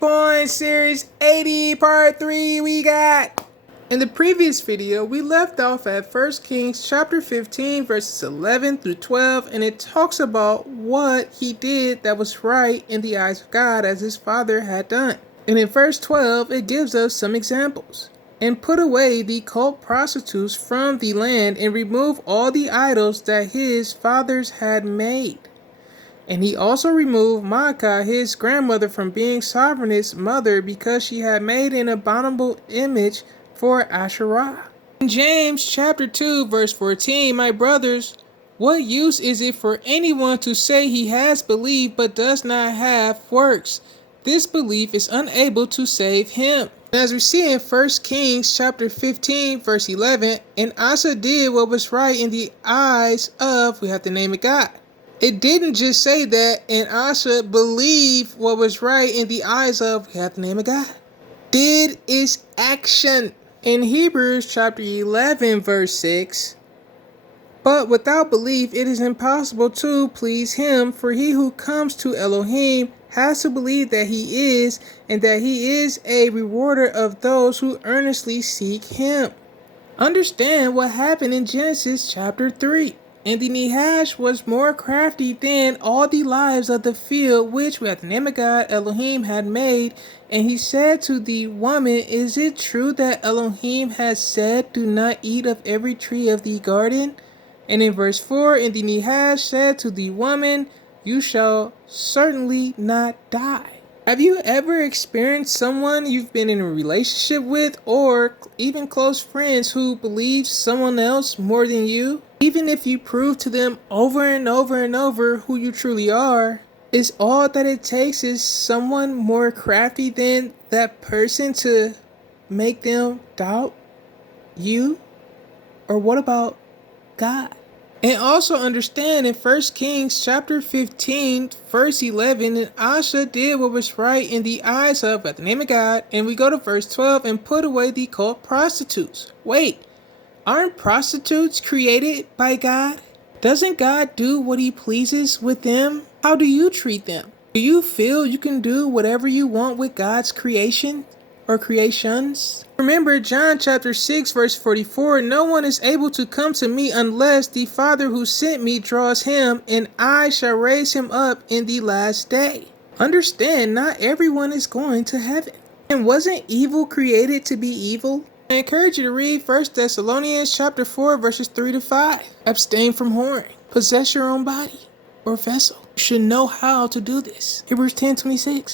Point Series 80 Part 3 we got. In the previous video, we left off at 1 Kings chapter 15 verses 11 through 12, and it talks about what he did that was right in the eyes of God as his father had done. And in verse 12, it gives us some examples. And put away the cult prostitutes from the land and remove all the idols that his fathers had made. And he also removed Maacah, his grandmother, from being sovereign's mother because she had made an abominable image for Asherah. In James chapter 2 verse 14, my brothers, what use is it for anyone to say he has believed but does not have works? This belief is unable to save him. As we see in 1 Kings chapter 15 verse 11, and Asa did what was right in the eyes of, we have to name it, God. It didn't just say that, and Asa believed what was right in the eyes of, we have to name it, God. Did is action. In Hebrews chapter 11 verse 6, but without belief it is impossible to please him, for he who comes to Elohim has to believe that he is, and that he is a rewarder of those who earnestly seek him. Understand what happened in Genesis chapter 3. And the Nahash was more crafty than all the lives of the field which we have the name of God Elohim had made. And he said to the woman, is it true that Elohim has said, do not eat of every tree of the garden? And in verse 4, and the Nahash said to the woman, you shall certainly not die. Have you ever experienced someone you've been in a relationship with, or even close friends, who believes someone else more than you? Even if you prove to them over and over and over who you truly are, is all that it takes is someone more crafty than that person to make them doubt you? Or what about God? And also understand in 1 Kings chapter 15 verse 11, and Asa did what was right in the eyes of, at the name of God, and we go to verse 12, and put away the cult prostitutes. Wait, aren't prostitutes created by God? Doesn't God do what he pleases with them? How do you treat them? Do you feel you can do whatever you want with God's creation or creations? Remember John chapter 6 verse 44, no one is able to come to me unless the Father who sent me draws him, and I shall raise him up in the last day. Understand, not everyone is going to heaven. And wasn't evil created to be evil? I encourage you to read 1 Thessalonians chapter 4 verses 3 to 5. Abstain from whoring. Possess your own body or vessel. You should know how to do this. Hebrews 10:26.